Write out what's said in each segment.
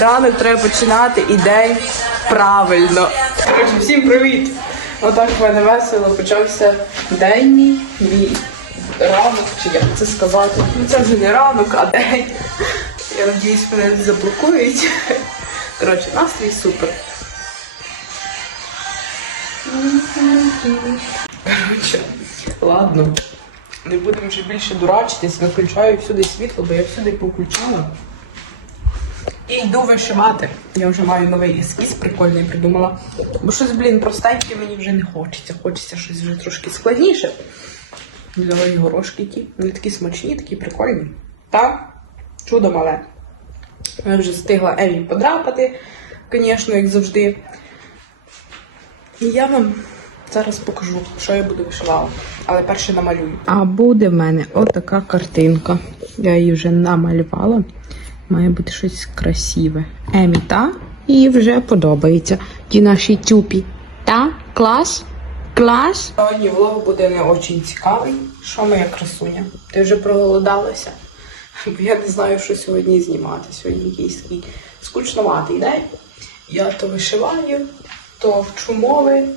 Ранок треба починати і день правильно. Коротше, всім привіт! Отак в мене весело почався день мій, мій ранок, чи як це сказати. Ну це вже не ранок, а день. Я надіюсь, мене не заблокують. Коротше, настрій супер. Коротше, ладно. Не будемо вже більше дурачитись, виключаю всюди світло, бо я всюди повключала. І йду вишивати. Я вже маю новий ескіз прикольний придумала. Бо щось, блін, простеньке мені вже не хочеться. Хочеться щось вже трошки складніше. Взяла й горошки ті. Вони такі смачні, такі прикольні. Та чудо мале. Я вже встигла Емі подрапати, звісно, як завжди. І я вам зараз покажу, що я буду вишивала. Але перше намалюю. А буде в мене отака картинка. Я її вже намалювала. Має бути щось красиве. Емі, та? Їй вже подобається. Ті наші тюпі. Та? Клас? Клас? Сьогодні влог буде не дуже цікавий. Що моя красуня? Ти вже проголодалася? Бо я не знаю, що сьогодні знімати. Сьогодні якийсь такий скучноватий день. Я то вишиваю, то вчу мови,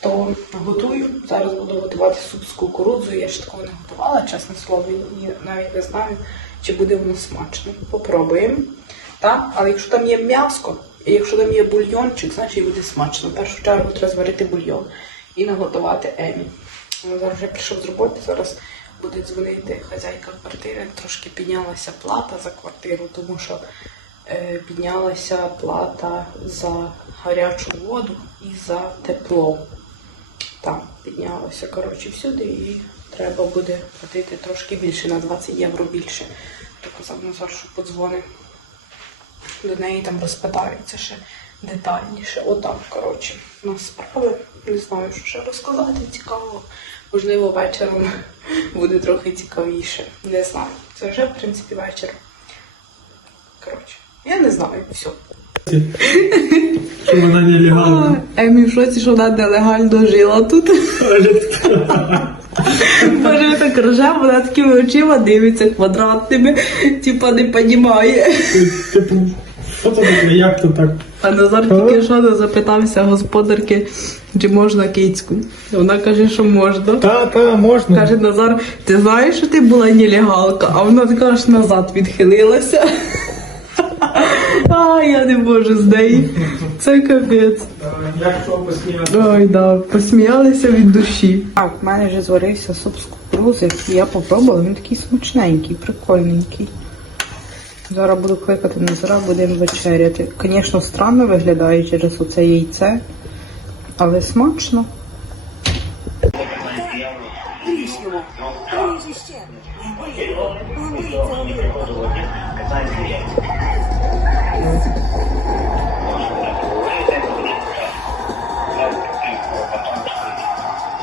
то готую. Зараз буду готувати суп з кукурудзою. Я ж такого не готувала, чесне слово, і навіть не знаю, чи буде воно смачно. Попробуємо. Так? Але якщо там є м'яско, і якщо там є бульйончик, значить буде смачно. В першу чергу треба зварити бульйон і наготувати Емі. Зараз вже прийшов з роботи, зараз буде дзвонити хазяйка квартири. Трошки піднялася плата за квартиру, тому що е, піднялася плата за гарячу воду і за тепло. Там піднялося, коротше, всюди, і треба буде платити трошки більше, на 20 євро більше. То казав Назар, що подзвонить до неї там розпитаються ще детальніше. Отак, коротше, у нас справи. Не знаю, що ще розказати цікавого. Можливо, вечором буде трохи цікавіше. Не знаю. Це вже, в принципі, вечір. Коротше, я не знаю, все. Що вона нелегальна. Емі в шоці, що вона нелегально жила тут. Боже, так роже, вона такими очима дивиться квадратними, типа не понімає. Типу, що це таке, як то так? А Назар тільки що не запитався господарки, чи можна кицьку. Вона каже, що можна. Та, та, можна. Каже Назар, ти знаєш, що ти була нелегалка, а вона така аж назад відхилилася. А, я не можу з неї. Це капець. Як що посміяти? Ой, да, посміялися від душі. Так, в мене вже зварився суп з кукурузи, і я попробувала, він такий смачненький, прикольненький. Зараз буду кликати Назара, будемо вечеряти. Звісно, странно виглядає через оце яйце, але смачно.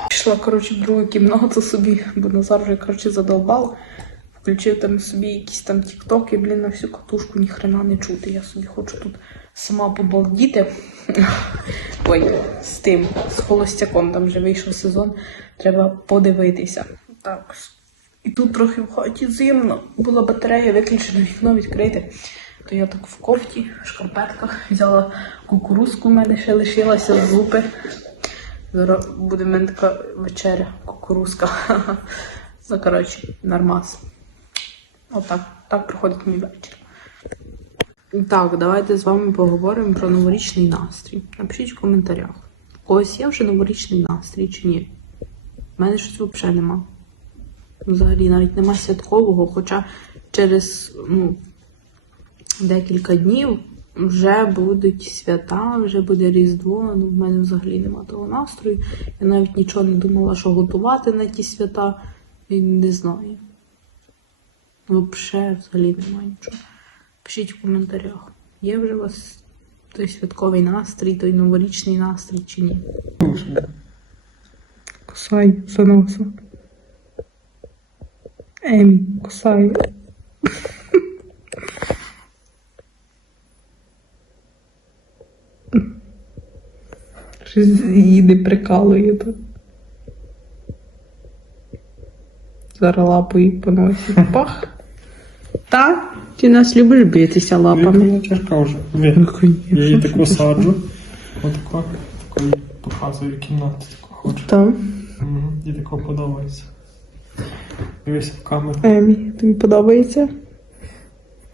Пішла, коротше, в другу кімнату собі, бо Назар вже, коротше, задовбав. Включив там собі якісь там тіктоки, блін, на всю катушку ніхрена не чути. Я собі хочу тут сама побалдіти. Ой, з тим, з холостяком, там вже вийшов сезон, треба подивитися. Так. І тут трохи в хаті зимно, була батарея виключена, вікно відкрите. То я так в кофті, в шкарпетках взяла кукурузку, в мене ще лишилася зупи. Зараз буде в мене така вечеря, кукурузка. Ну, коротше, нормас. Отак. Так проходить мій вечір. Так, давайте з вами поговоримо про новорічний настрій. Напишіть в коментарях. У когось є вже новорічний настрій чи ні? У мене щось взагалі нема. Взагалі навіть нема святкового, хоча через ну, декілька днів вже будуть свята, вже буде Різдво. Ну, в мене взагалі нема того настрою. Я навіть нічого не думала, що готувати на ті свята. І не знаю. Взагалі, взагалі немає нічого. Пишіть в коментарях. Є вже у вас той святковий настрій, той новорічний настрій чи ні? Кусай за носа. Емі, кусай. Щось її не прикалує тут. Зараз лапу їй поносить. Пах. Та? Ти нас любиш битися лапами. Я чашка вже. Я її таку саджу. Отако. Таку їй показую кімнату, таку хочу. Там. Мгм. Їй тако подобається. Дивися в камеру. Емі, тобі подобається?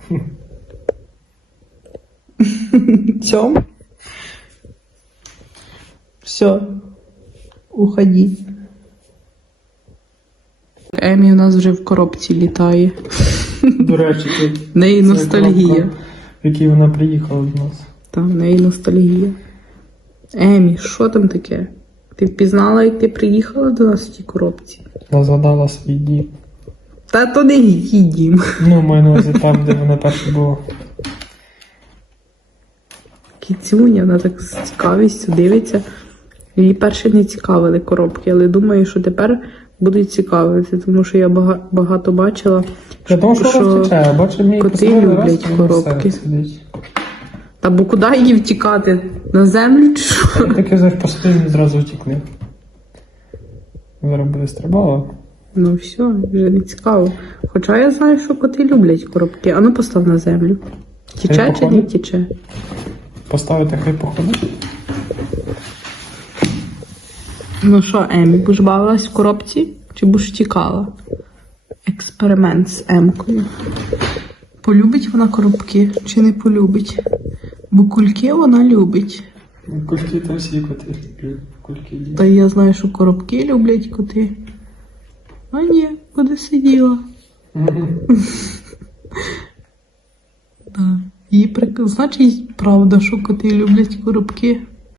Цьом? Все. Уходи. Емі у нас вже в коробці літає. До речі, тут В неї це ностальгія. коробка, в якій вона приїхала до нас. Там в неї ностальгія. Емі, що там таке? Ти впізнала, як ти приїхала до нас в тій коробці? Вона згадала свій дім. Та то не її дім. Ну, маю на увазі там, де вона перше була. Кіцюня, вона так з цікавістю дивиться. Її перше не цікавили коробки, але думаю, що тепер будуть цікавити, тому що я бага- багато бачила. Я думав, що Що бачу, мій коти люблять коробки. Та бо куди її втікати? На землю чи що? Таке завпусти і зразу втікли. Зараз буде стрибала. Ну все, вже не цікаво. Хоча я знаю, що коти люблять коробки. Ану постав на землю. Тіче чи не тіче? Поставити хай походить. Ну що, Емі, будеш бавилась в коробці чи будеш тікала? Експеримент з Емкою. Полюбить вона коробки чи не полюбить? Бо кульки вона любить. Кульки то всі коти люблять. Кульки є. Та я знаю, що коробки люблять коти. А ні, куди сиділа. Їй. Значить, правда, що коти люблять коробки.